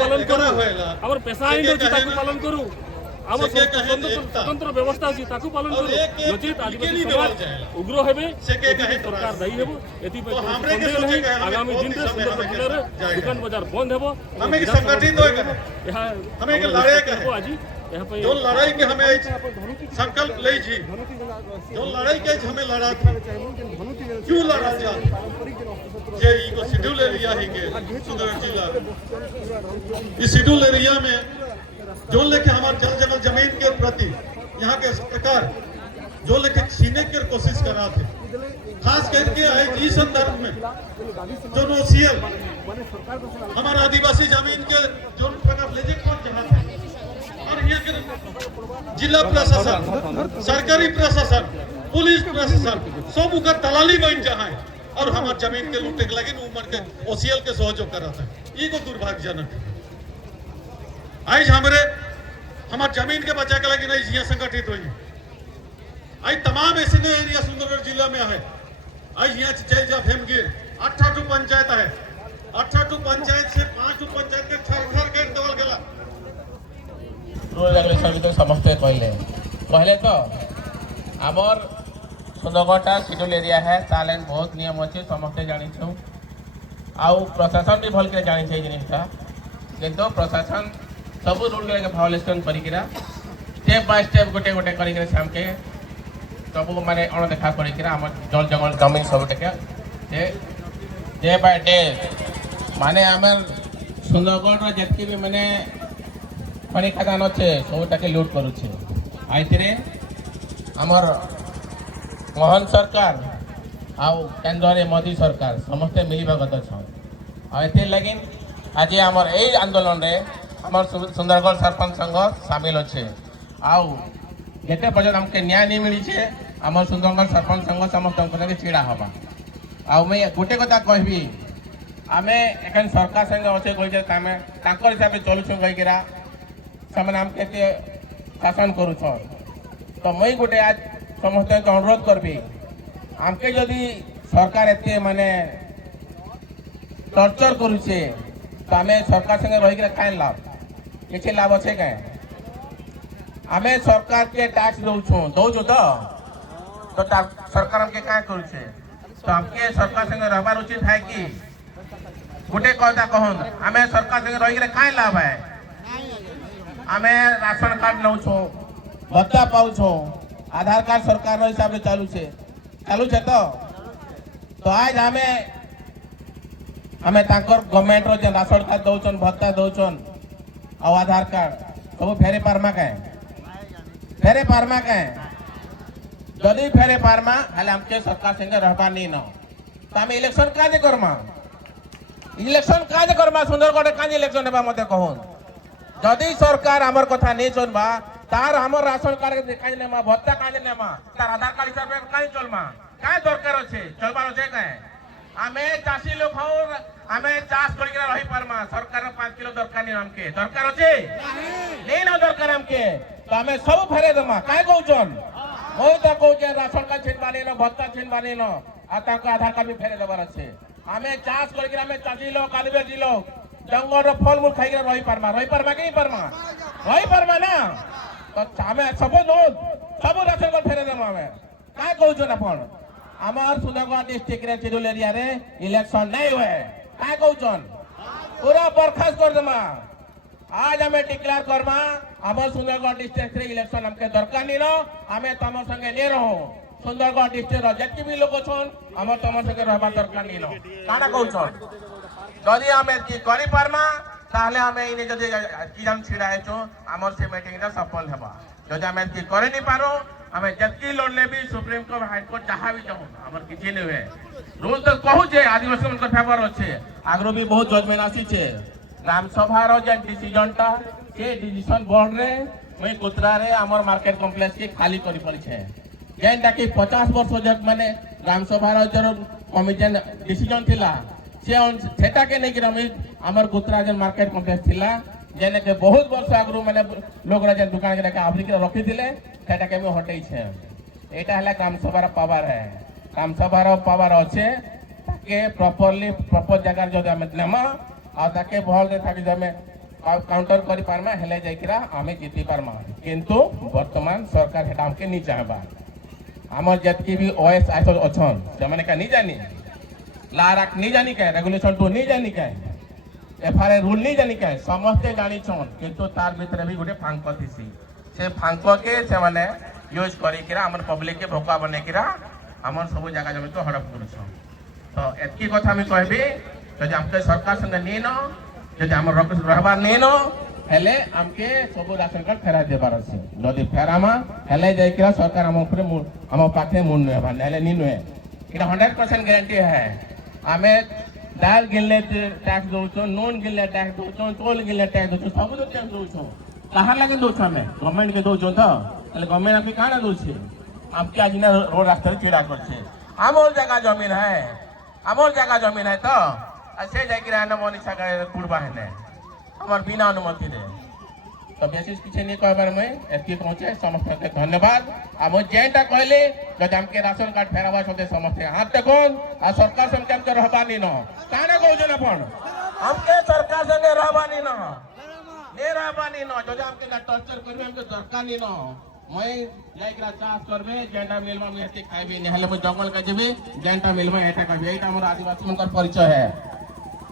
पालन करू आम पेशा आईन अच्छी पालन करू आम स्वतंत्र व्यवस्था अच्छी पालन करू नचित आदिवासी समाज उग्र हेबे सरकार दायी हेबो एथि आगामी दिन में सुंदरगढ़ जिले में दुकान बाजार बंद हेबो आज जो लड़ाई के हमें संकल्प ले जी जो लड़ाई के हमें लड़ा था क्यों लड़ा जा ये इको शेड्यूल एरिया ही के सुंदरगढ़ जिला इस शेड्यूल एरिया में जो लेके हमारे जल जंगल जमीन के प्रति यहाँ के सरकार जो लेके छीने की कोशिश कर रहा थे खास करके इस संदर्भ में जो नोसीएल हमारा आदिवासी जमीन के जो प्रकार ले जहाँ थे और यहाँ के जिला प्रशासन सरकारी प्रशासन पुलिस प्रशासन सब उनका दलाली बन जहाँ है और हमारे जमीन के लूटे के लगे उमर के ओसीएल के सहयोग कर रहा था ये को दुर्भाग्यजनक है आज हमारे जमीन के बचा के लगे नहीं यहाँ संगठित हुई आज तमाम ऐसे एरिया सुंदरगढ़ जिला में है आज यहाँ चल जा हेमगिर 18 पंचायत है 18 पंचायत से 5 पंचायत के थर के देवल गेला रूल रेगुलेशन तो समझते कहले तो आमर सुंदरगढ़टा शेड्यूल एरिया है ताले बहुत नियम अच्छे समस्ते जानी आउ प्रशासन भी भल के जानी जिनटा किंतु प्रशासन सब रूल के भायोलेसन करिकिरा स्टेप बाय स्टेप गोटे गोटे करिकिरा सामके सब माने अणदेखा करिकिरा हमर जल जंगल जमीन सब टे डे बाय डे माने आमर सुंदरगढ़ जतकी भी माने खनि खदान अच्छे सबटाके लूट करुचे आइथिरे आमर मोहन सरकार आउ केंद्र मोदी सरकार समस्ते मिलवागत अच्छे लगी आज आमर यही आंदोलन रे आमर सुंदरगढ़ सरपंच संघ सामिल अच्छे आउ जिते पर्यटन हमके न्याय नहीं मिली आमर सुंदरगढ़ सरपंच संघ समस्त छिड़ा हवा आउ मैं गोटे कथा कहबी आमे एखन सरकार संगे अच्छे कही हिसाब से चलुछु कहीकिरा से आमके शासन करुछ तो मुई गोटे आज समस्त अनुरोध करबी आमके जदि सरकार एते माने टर्चर करुचे तो आम सरकार संगे रही कहीं लाभ किसी लाभ अच्छे कहीं आम सरकार के टैक्स दौचु तो सरकार हमके क्या करुचे तो हमके सरकार संगे रहबार उचित है कि गोटे कथा कहन आम सरकार संगे रही कहीं लाभ है आम राशन कार्ड नौ भत्ता पाऊ आधार कार्ड सरकार हिसाब से चालू तो आज हमें गवर्नमेंट राशन कार्ड दौन भत्ता दौन और आधार कार्ड सब फेरे पार्मा फेरे पार्मा जदि फेरे पार्मा हमके सरकार संगे रहबा नहीं न तो आम इलेक्शन काजे करमा सुंदरगढ़ काजे इलेक्शन हेबा मते कहून जदि सरकार आमर कथा नहीं सुनबा तार हमर राशन कार्ड देखाई नेमा भत्ता काजे नेमा तार आधार कार्ड हिसाब से काई चलमा काय दरकार अछि चलबार अछि काय आमे चासी लोग हो आमे चाष करि के रही परमा सरकार 5 किलो दरकार नहीं हमके दरकार अछि नहीं ना दरकार हमके तो आमे सब फेरे दमा काय कहउचन ओइ त कहउचे राशन कार्ड छिन बानी न भत्ता छिन बानी न आ ताका आधार कार्ड भी फेरे दबार अछि आमे चाष करि के आमे चासी लोग आदिवासी लोग जंगल रो फल मूल खाई के रही परमा कि नहीं परमा रही परमा ना तो आमे सब राशन कार्ड फेरे दमा आमे काय कहउचन अपन आमार सुंदरगढ़ डिस्ट्रिक्ट रे शेड्यूल एरिया रे इलेक्शन नहीं हुए काय कहउचन पूरा बर्खास्त कर दमा आज हमें डिक्लेयर करमा आमार सुंदरगढ़ डिस्ट्रिक्ट रे इलेक्शन हमके दरकार नहीं नो हमें तमर संगे नहीं रहो सुंदरगढ़ डिस्ट्रिक्ट रो जति भी लोग छन हमर तमर संगे रहबा दरकार नहीं नो काना कहउचन जदि हमें की करि परमा ताहले हमें इने जदि की हम छिड़ा हेचो हमर से मीटिंग रा सफल हेबा जदि हमें की करे नहीं पारो हमें जबकि लड़ने भी सुप्रीम कोर्ट हाई कोर्ट जहाँ भी जाऊँ हमारे किसी नहीं हुए रूल तो कहूँ आदिवासी उनका फेवर अच्छे आग्रो भी बहुत जजमेंट आसी ग्राम सभा डिसीजन टा से डिसीजन बोर्ड रे मैं कुतरा रे आमर मार्केट कॉम्प्लेक्स के खाली करी पड़ी है जेनटा कि 50 वर्ष जब माने ग्राम सभा कमिटी डिसीजन थिला सेटा के नहीं कि आमर कुतरा जन मार्केट कॉम्प्लेक्स थिला जेने के बहुत वर्ष आगु माने लोग दुकान के आवरी के रखी थिले सेटा के हटई छे एटा हला ग्राम सभा पावर है ग्राम सभा पावर अच्छे ताके प्रॉपरली प्रॉपर जगह जो नेमा आ ताके भल दे थाकी जमे काउंटर करि पारमा हेले जाइकिरा आमे जीति पारमा किंतु वर्तमान सरकार हेटा हमके नहीं चाहबा हमर जतकी भी ओएस आइसो अछन से माने का नहीं जानी लाराक नहीं जानी के रेगुलेशन तो नहीं जानी के एफआरआई रूल नहीं जानी के समस्ते जानी छन किंतु तार भीतर भी गोटे फांक थिसी से फांक के से माने यूज करी किरा हमर पब्लिक के भोका बने किरा हमर सब जगह जमी तो हड़प करछन तो एतकी कथा मैं कहबी जदि हमके सरकार संगे नहीं न जदि हमर रहबार नहीं न हेले हमके सब राशन कार्ड फेरा देबार अछि जदि फेरामा हेले जाय किरा सरकार हम ऊपर हम पाखे मुन नेबा नेले नी नहे इटा 100% गारंटी है आमे दाल गिनले टैक्स दउछो नून गिनले टैक्स दउछो तोल गिनले टैक्स दउछो सब तो टैक्स दउछो कहां लागे दउछो हमें गवर्नमेंट के दउछो तो ताले गवर्नमेंट आपके काना दउछे हमके आज ना रोड रास्ता चिड़ा करछे हमर जगह जमीन है तो ऐसे जाय कि रहना मनीषा का कुड़बा है ने हमर बिना अनुमति दे तो बेसिस पीछे नहीं कहबार मैं एतकी पहुंचे समस्त के धन्यवाद हम जेंटा कहले जब हमके राशन कार्ड फेरावा सोते समस्त हाथ देखोन आ सरकार संगे हमके रहबानी न काना कहजन अपन हमके सरकार संगे रहबानी न जब हमके ना टॉर्चर करबे हमके दरकार नहीं न मैं जाइकरा चाष करबे जेंटा मिलमा में एते खाइबे नेहले मैं जंगल का जेबे जेंटा मिलमा एटा खाइबे एटा हमर आदिवासी मनकर परिचय है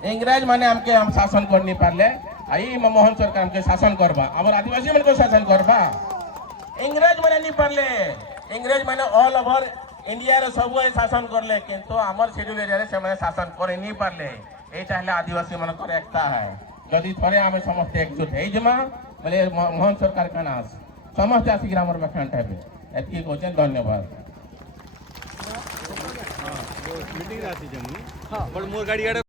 इंग्रेज माने हमके हम शासन कर नहीं पारले आई मनमोहन सरकार हमके शासन करबा हमर आदिवासी मन को शासन करबा इंग्रेज माने नहीं पारले इंग्रेज माने ऑल ओवर इंडिया रे सब शासन करले किंतु हमर शेड्यूल एरिया रे से माने शासन करे नहीं पारले ए चाहले आदिवासी मनकर एकता है जदि थोड़े हमें समस्त एकजुट है जमा बोले मोहन सरकार का नाश समस्त आसिक हमर व्याख्यान टाइप एतकी कहछन धन्यवाद मीटिंग राती जमुनी हां बड़ मोर गाड़ी